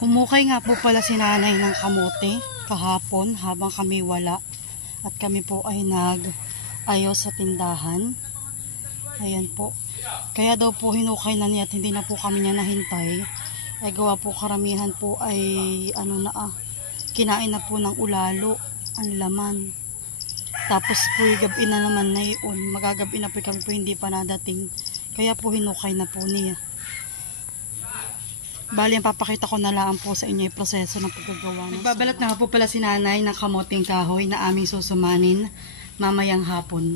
Humukay nga po pala si nanay ng kamote kahapon habang kami wala at kami po ay nag-ayos sa tindahan. Ayan po. Kaya daw po hinukay na niya at hindi na po kami niya nahintay. Ay gawa po karamihan po ay kinain na po ng ulalo ang laman. Tapos po gabi na naman na yun. Magagabi na po kami po hindi pa nadating. Kaya po hinukay na po niya. Bali, ang papakita ko na lang po sa inyo yung proseso ng paggagawa. Nagbabalat na po pala si nanay ng kamoting kahoy na aming susumanin mamayang hapon.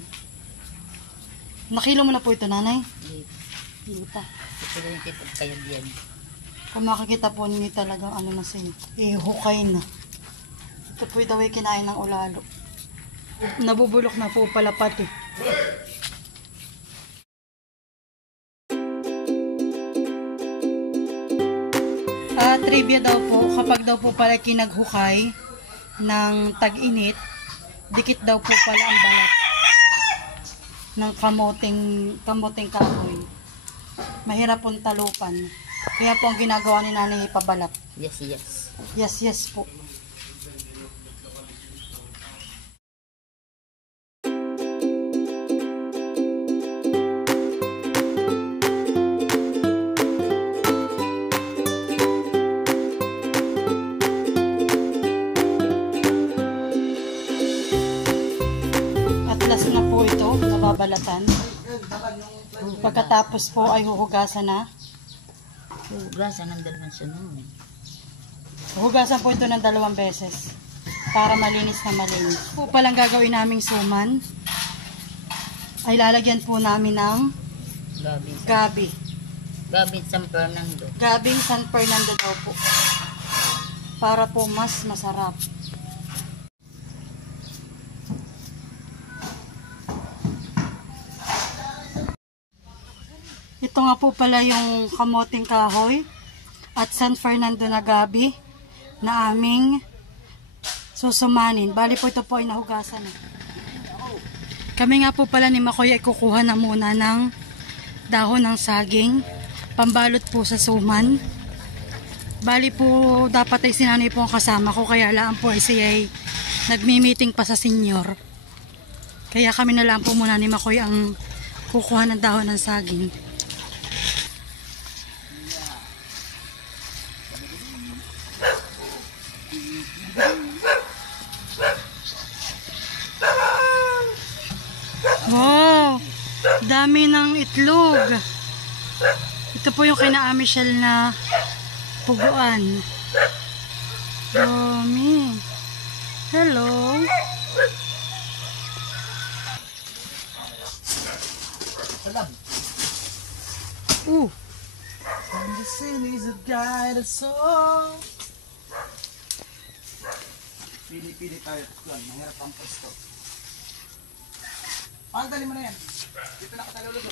Nakilo mo na po ito, nanay? Hindi pa. Ito yung tipod kayo diyan. Kung makikita po ninyo talagang ano na siya. Ihukay na. Ito po daw ay kinain ng ulalo. Nabubulok na po pala pati. Trivia daw po, kapag daw po pala kinaghukay ng tag-init, dikit daw po pala ang balat ng kamoting kahoy. Mahirap pong talupan. Kaya po ang ginagawa ni nanay ipabalat. Yes. Yes po. Na po ito, nababalatan. Pagkatapos po ay huhugasan na. Hugasan ng dalawang sunod. Huhugasan po ito ng 2 beses para malinis na malinis. Po palang gagawin naming suman ay lalagyan po namin ng gabi. Gabing San Fernando. Gabing San Fernando daw po. Para po mas masarap. Ito nga po pala yung kamoting kahoy at San Fernando na gabi na aming susumanin. Bali po ito po ay nahugasan. Kami nga po pala ni Makoy ay kukuha na muna ng dahon ng saging, pambalot po sa suman. Bali po dapat ay sinanay po ang kasama ko, kaya lang po ay siya ay nagmi-meeting pa sa senior. Kaya kami na lang po muna ni Makoy ang kukuha ng dahon ng saging. Wow! Dami ng itlog. Ito po yung kina Michelle na puguan. Dami. Hello. And the city's a guide us all. Pili-pili tayo. Mahirap ang pwesto. Pagdali mo na yan. Dito na katalulog.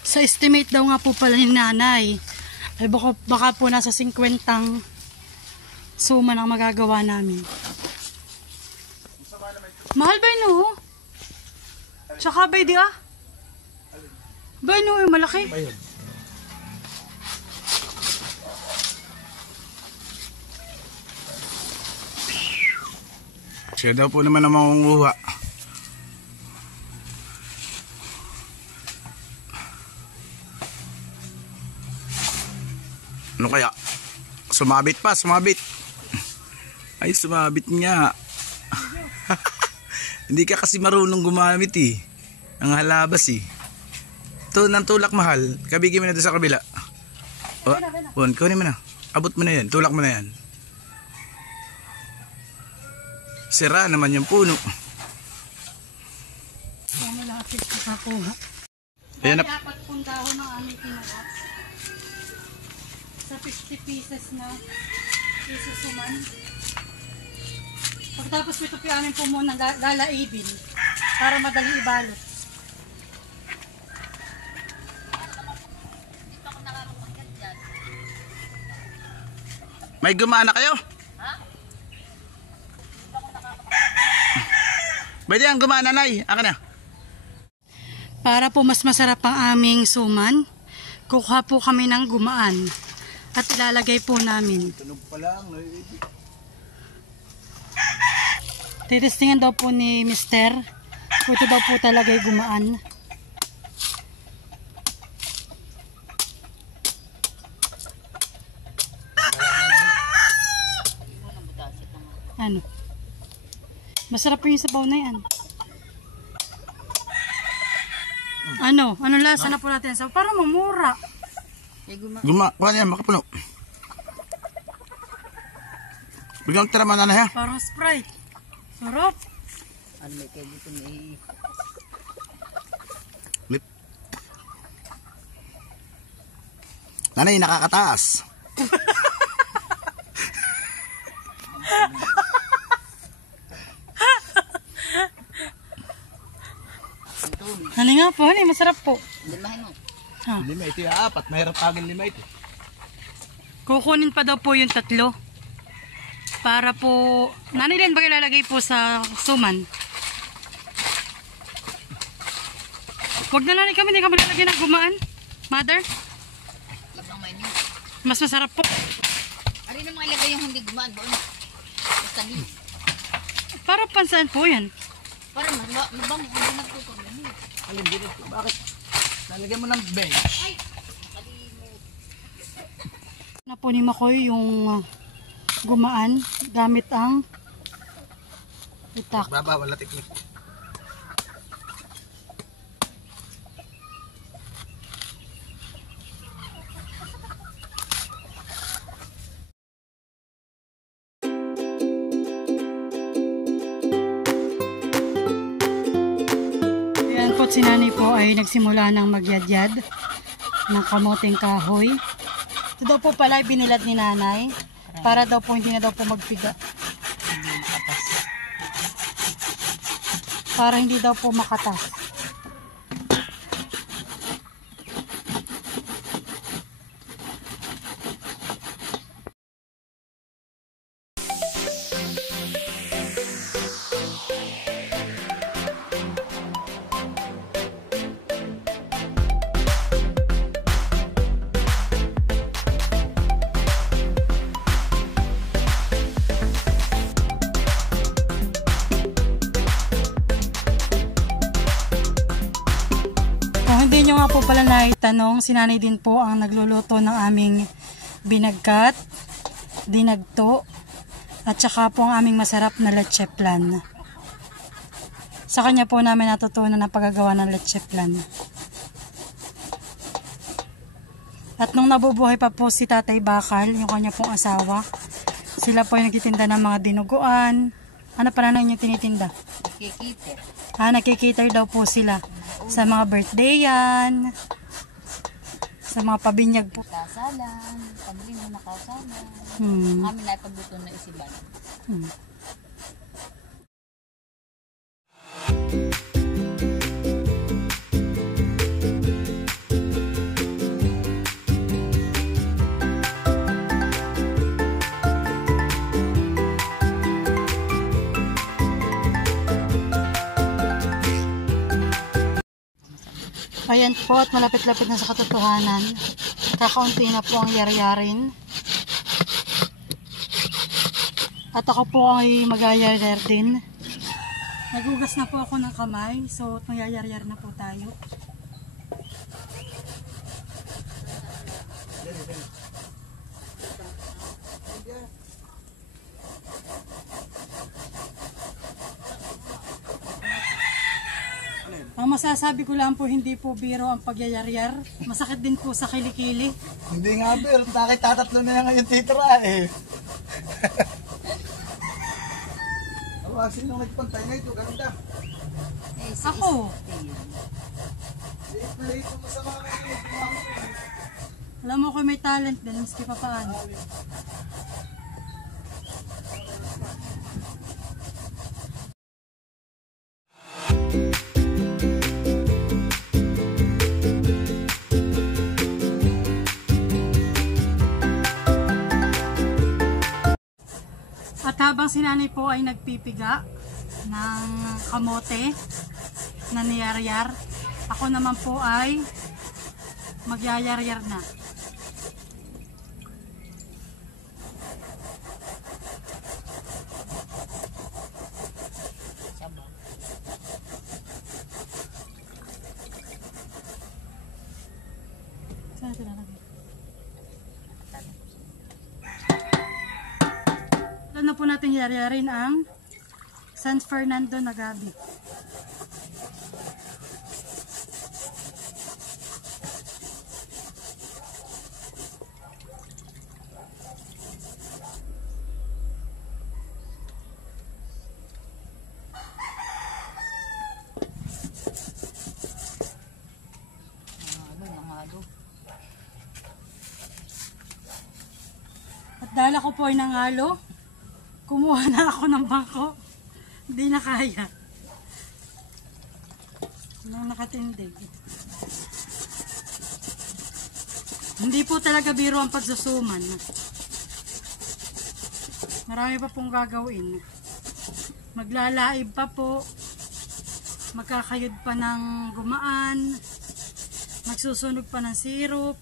Sa estimate daw nga po pala ni nanay, ay baka po nasa 50 suman ang magagawa namin. Mahal ba yun o? Tsaka ba di ah? Ba yun o, malaki? Siya daw po naman ang mangunguha. Ano kaya? Sumabit pa, sumabit. Ay, sumabit nga. Hindi ka kasi marunong gumamit eh. Ang halabas eh. Ito, ng tulak mahal. Kabigyan mo na ito sa kabila. O, kunin mo na. Abot mo na yan. Tulak mo na yan. Sira naman yung puno. Malapit sa kakuha. Ayan na. Dapat pong dahon ng aming kinuha. Sa 50 pieces na isusuman. Pagkatapos ito pianin po muna lalaibin para madali ibalot. May gumana kayo? Pwede ang gumana, Nay. Aka na. Para po mas masarap ang aming suman, kukuha po kami ng gumaan at ilalagay po namin. Tunog pa lang. Titistingan daw po ni Mister kung ito daw po talaga ay gumaan. Ano? Masarap po yung sabaw na yan. Ano? Anong lasa na po natin? So, parang mamura. Kuha niya, makapuno. Biglang tira man na ha. Parang Sprite. Sarap. Ano may kayo dito may... Lip. Nanay, nakakataas. Ano nga po? Ano masarap po. Limahin mo. Ha. 5 ito yung 4. Mahirap tagin 5 ito. Kukunin pa daw po yung 3. Para po... Nanay din ba ilalagay po sa suman? Huwag na nanay kami. Hindi kami lalagay ng gumaan. Mother? Labang may nyo. Mas masarap po. Ari na mga ilagay yung hindi gumaan. Baon. Basta din. Para pansaan po yan. Para mabang hindi nagtutuloy. Alin dito? Bakit? Lalagyan mo ng bench. Na po ni Makoy yung gumaan gamit ang itak. Baba, wala tiklik. Ayan po, si nanay po ay nagsimula ng magyadyad ng kamoting kahoy. Ito daw po pala ay binilad ni nanay para daw po hindi na daw po magpiga. Para hindi daw po makatas. Kung hindi nyo nga po pala naitanong, si nanay din po ang nagluluto ng aming binagkat, dinagto, at saka po ang aming masarap na leche flan. Sa kanya po namin natutunan ang paggagawa ng leche flan. At nung nabubuhay pa po si Tatay Bakal, yung kanya pong asawa, sila po yung nagtitinda ng mga dinuguan. Ano pala na inyong tinitinda? Kikiter. Nakikitater daw po sila sa mga birthday yan, sa mga pabinyag po. Kasalan. Pambili mo na kasalan. Kami na pagluto na isiban. Ayan po, at malapit-lapit na sa katotohanan. Kakaunti na po ang yaryarin. At ako po ay mag-ayaryar din. Nagugas na po ako ng kamay, so mag-ayaryar na po tayo. Ang masasabi ko lang po, hindi po biro ang pagyayaryar. Masakit din po sa kilikili. Hindi nga biro. Bakit tatatlo na yan ngayon titira eh. Sino nagpantay na ito? Ganda. Ako. Plate mo sa mga Alam mo ko may talent din, miski pa paano. At habang si nanay po ay nagpipiga ng kamote na niyaryar, Ako naman po ay magyayaryar na. Sabaw. Saan ito nalagay? Ano po natin yaryarin ang San Fernando na gabi. At dahil ako po ay nangalo, kumuha na ako ng bangko. Hindi na kaya. Nang nakatindig. Hindi po talaga biro ang pagsusuman. Marami pa pong gagawin. Maglalaib pa po. Magkakayod pa ng gumaan. Magsusunog pa ng sirup.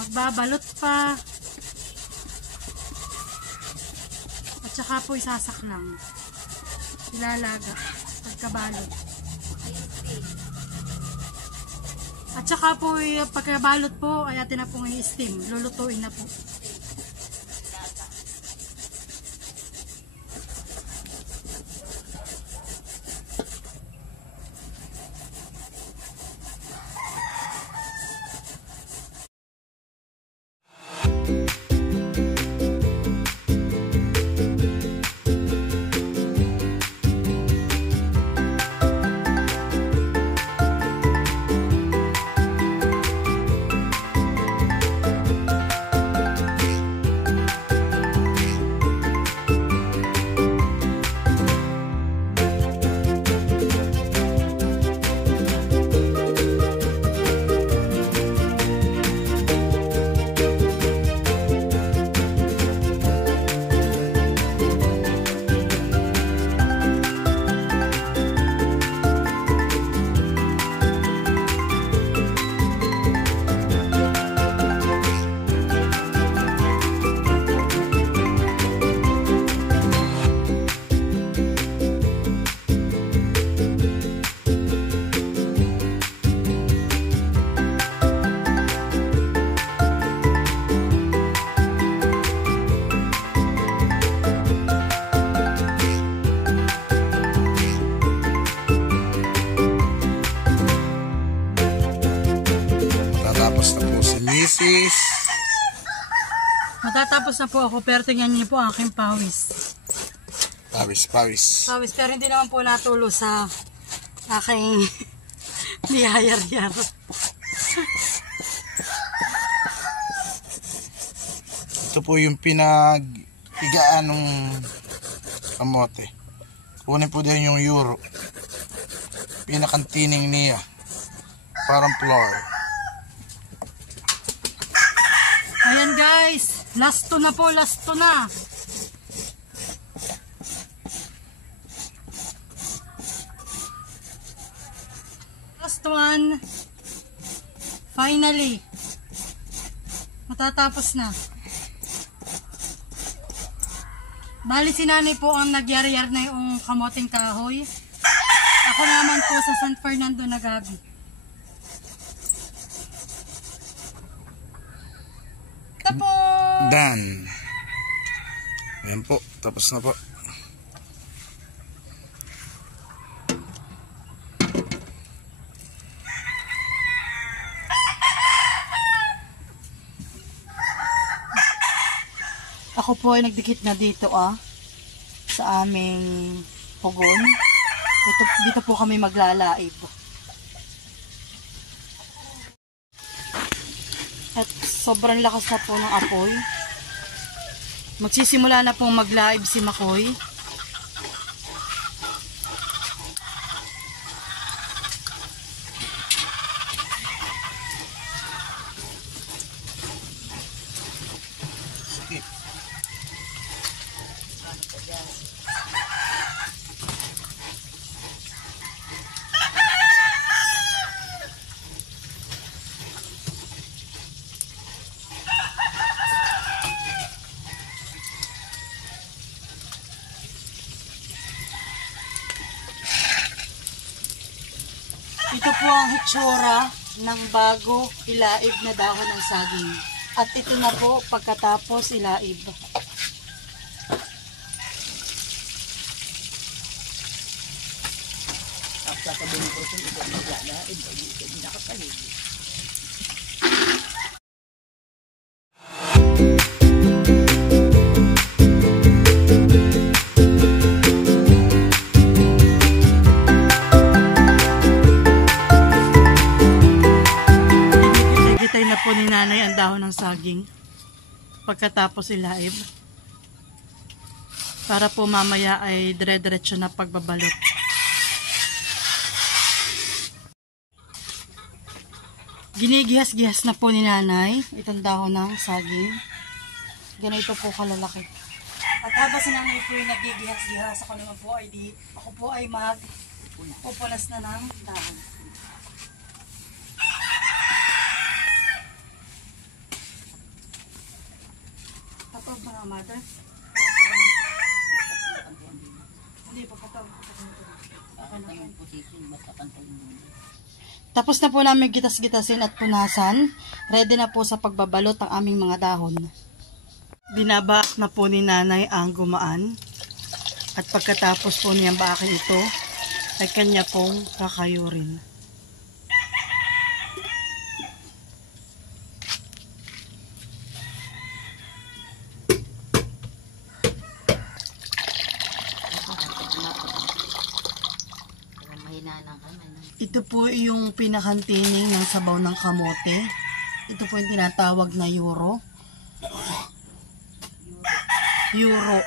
Magbabalot pa. At saka po isasak lang. Ilalaga. Pagkabalot. At saka po pagkabalot po ay atin na pong i-steam. Lulutuin na po. Matatapos na po ako pero tingnan niyo po ang aking pawis. Pawis. Pawis pero hindi naman po natulo sa aking niyayaryar. Ito po yung pinag-igaan ng kamote. Kunin po din yung euro. Pinakantining niya. Parang flour. Ayan guys, last to na po, last to na. Last one. Finally. Matatapos na. Bali si nanay po ang nagyari-yar na yung kamoting kahoy. Ako naman po sa San Fernando na gabi. Tapos! Done. Ayan po, tapos na po. Ako po ay nagdikit na dito sa aming pugon. Dito po kami maglalaib. At sobrang lakas na po ng apoy. Magsisimula na pong mag-live si Makoy. Ito po ang hitsura ng bago ilaib na dahon ng saging. At ito na po pagkatapos ilaib. Gitay na po ni nanay ang dahon ng saging pagkatapos ilaib. Para po mamaya ay dire-diretso na pagbabalot. Ginigihas-gihas na po ni nanay itong dahon ng saging. Ganito po kalalaki. At habang si nanay po yung nagigihas-gihas, ako naman po ay magpupunas na ng dahon. Patawag mo na, mother. Hindi, pagkatawag ko. Tapos na po namin gitas-gitasin at punasan. Ready na po sa pagbabalot ang aming mga dahon. Binabaak na po ni nanay ang gumaan. At pagkatapos po niyang baakin ito, ay kanya pong kakayurin. Ito po yung pinakantining ng sabaw ng kamote. Ito po yung tinatawag na euro. Euro.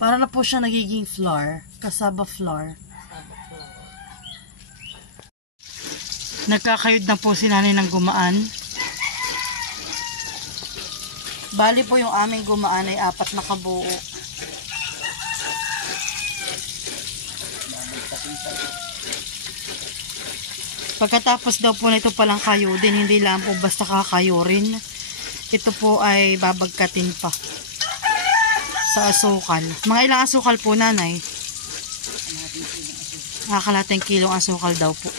Para na po siya nagiging flour. Cassava flour. Nagkakayod na po si nanay ng gumaan. Bali po yung aming gumaan ay 4 na kabuo. Pagkatapos daw po nito palang kayudin, hindi lang po basta kakayurin. Ito po ay babagkatin pa sa asukal. Mga ilang asukal po, nanay? Kalating kilong asukal daw po.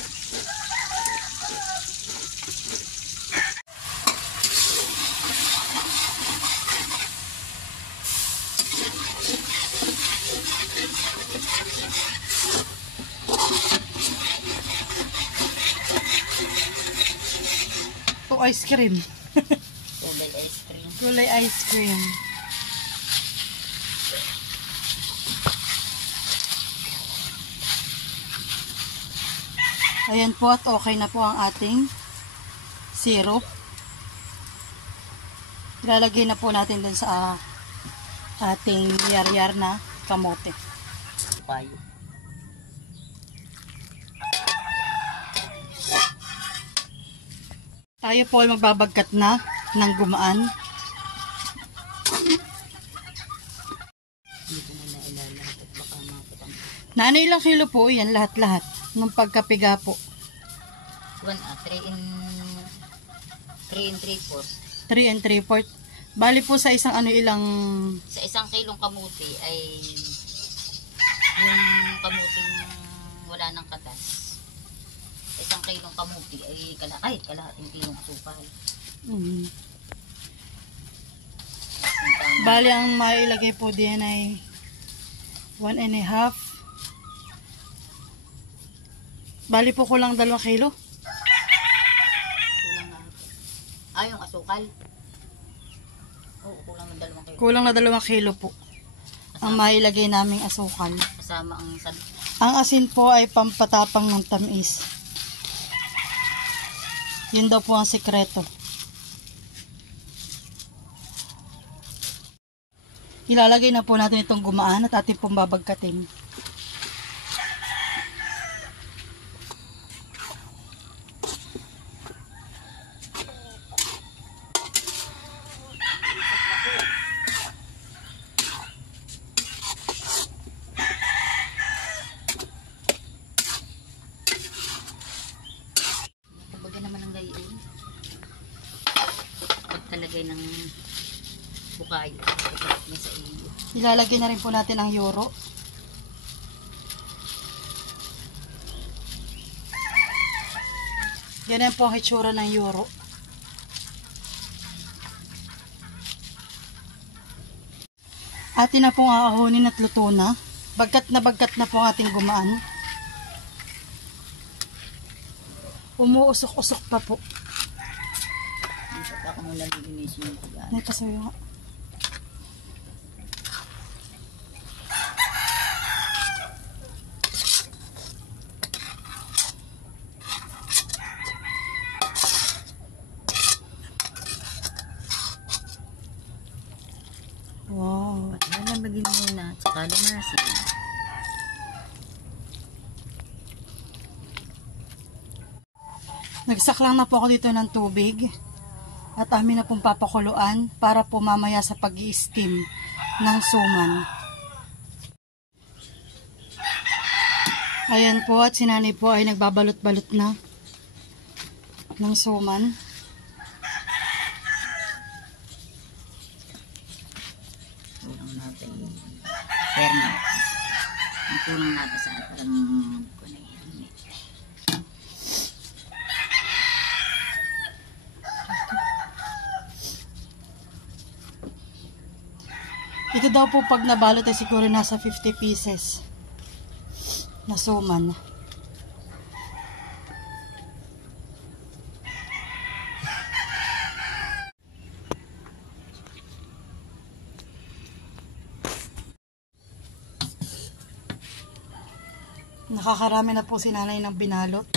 Ice cream. Kulay ice cream. Kulay ice cream. Ayan po at okay na po ang ating syrup. Ilalagay na po natin dun sa ating yar-yar na kamote. Payo. Tayo po ay magbabagkat na ng gumaan. Nanay, ilang kilo po yan lahat-lahat ng pagkapiga po? 3 and 3/4. 3 and 3/4. Bali po sa isang ilang... Sa 1 kilong kamuti ay yung kamuting wala ng katas. 1 kilong kamuti ay kalahating kilong asukal. Bali ang mailagay po diyan ay 1.5. Bali po kulang 2 kilo. Kulang na. Yung asukal. Oo, kulang na 2 kilo. Kulang na 2 kilo po. Ang mailagay naming asukal. Kasama ang Ang asin po ay pampatapang ng tamis. Yun daw po ang sikreto. Ilalagay na po natin itong gumaan at ating pong babagkatin. Pagkalagay ng bukayo sa iyo. Ilalagay na rin po natin ang euro. Ganyan po ang hitsura ng euro. Atin na pong aahonin at luto na. Bagkat na po ang ating gumaan. Umuusok-usok pa po. Hindi pa ako muna lilinisin yung pag-ano. Ay, pasayo nga. Wow. Lalambagin muna, tsaka lumasin. Nagsaklang na po ako dito ng tubig. At amin na pong papakuluan para po mamaya sa pag-i-steam ng suman. Ayan po, at si nanay po ay nagbabalot-balot na ng suman. Tulang natin. Perma. Ang tulang natin sa parang kunayin. Ito daw po pag nabalot ay siguro nasa 50 pieces na suman. Nakakarami na po si nanay ng binalot.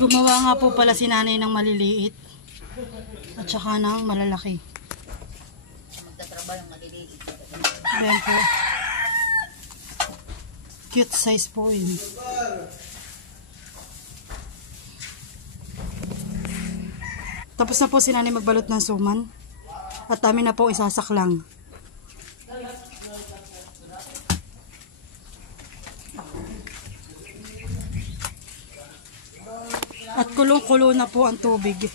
Gumawa nga po pala si nanay ng maliliit at saka ng malalaki. Magtatrabaho yung maliliit. Ayan po. Cute size po yun. Tapos na po si nanay magbalot ng suman. At amin na po isasaklang. At kulong-kulo na po ang tubig.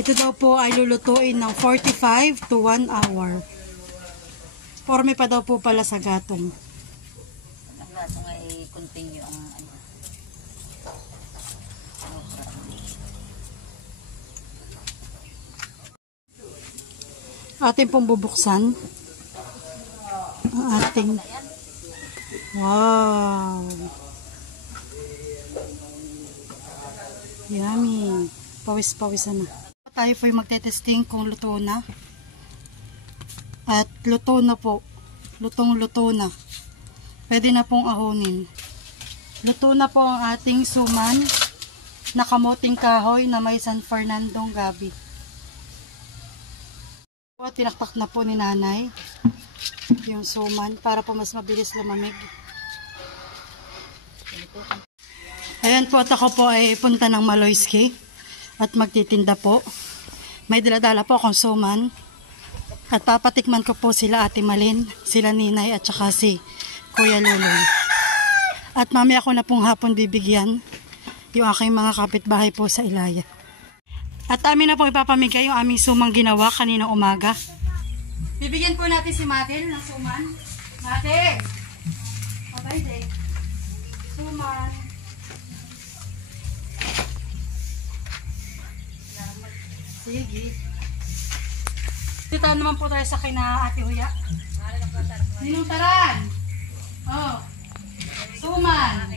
Ito daw po ay lulutuin ng 45 to 1 hour. Porme pa daw po pala sa gatong. Ang laso nga i-continue ang ano. Atin pong bubuksan ang ating wow, yummy, pawis-pawisan na. Tayo po yung magte-testing kung luto na at luto na po, lutong-luto na, pwede na pong ahonin. Luto na po ang ating suman na kamoting kahoy na may San Fernandong gabi. At tinaktak na po ni nanay yung suman para po mas mabilis lumamig. Ayan po, at ako po ay punta ng Maloyski at magtitinda po. May daladala po akong suman. At papatikman ko po sila Ate Malin, sila Ninay at saka si Kuya Luloy. At mamaya ko na pong hapon bibigyan yung aking mga kapitbahay po sa Ilaya. At amin na po ipapamigay yung aming sumang ginawa kaninang umaga. Bibigyan po natin si Matil ng suman. Matil! Abay, day. Suman. Sige. Dito naman po tayo sa kina Ate Huya. Ninuntaran. Oh. Suman.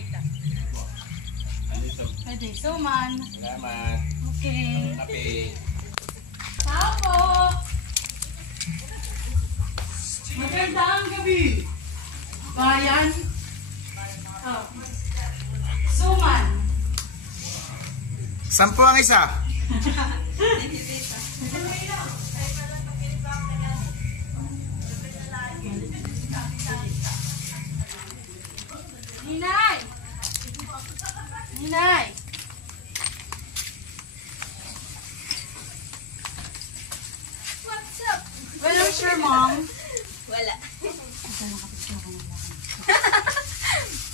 Pwede, suman. Salamat. Okay. Kape. Tao po. Magandang gabi. Bayan. Oh. Suman. 10 ang isa. Ninay! Ninay! What's up? Where's your mom? Wala.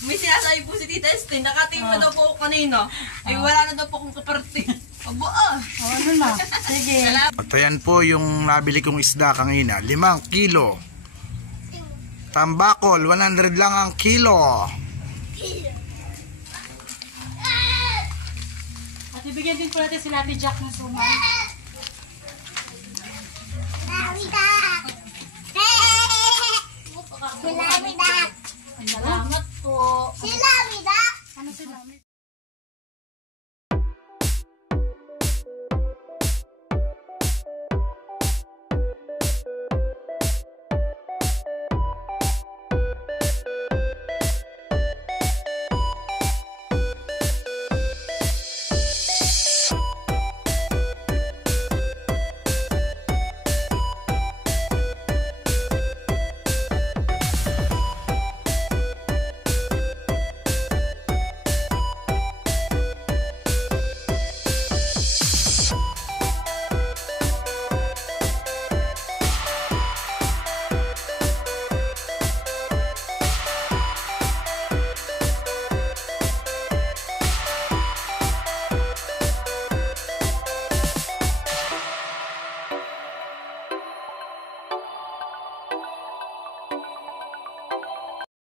May sinasabi po si Tita Esther, nakatingin pa daw po ako kanina. Ay wala na daw po akong kaparte. Abo ah. Oh, ano na? Sige. At ayan po yung nabili kong isda kanina. 5 kilo. Tambakol, 100 lang ang kilo. At ibigyan din po natin sila Ate Jack ng suman. Salamat po. Ano sila?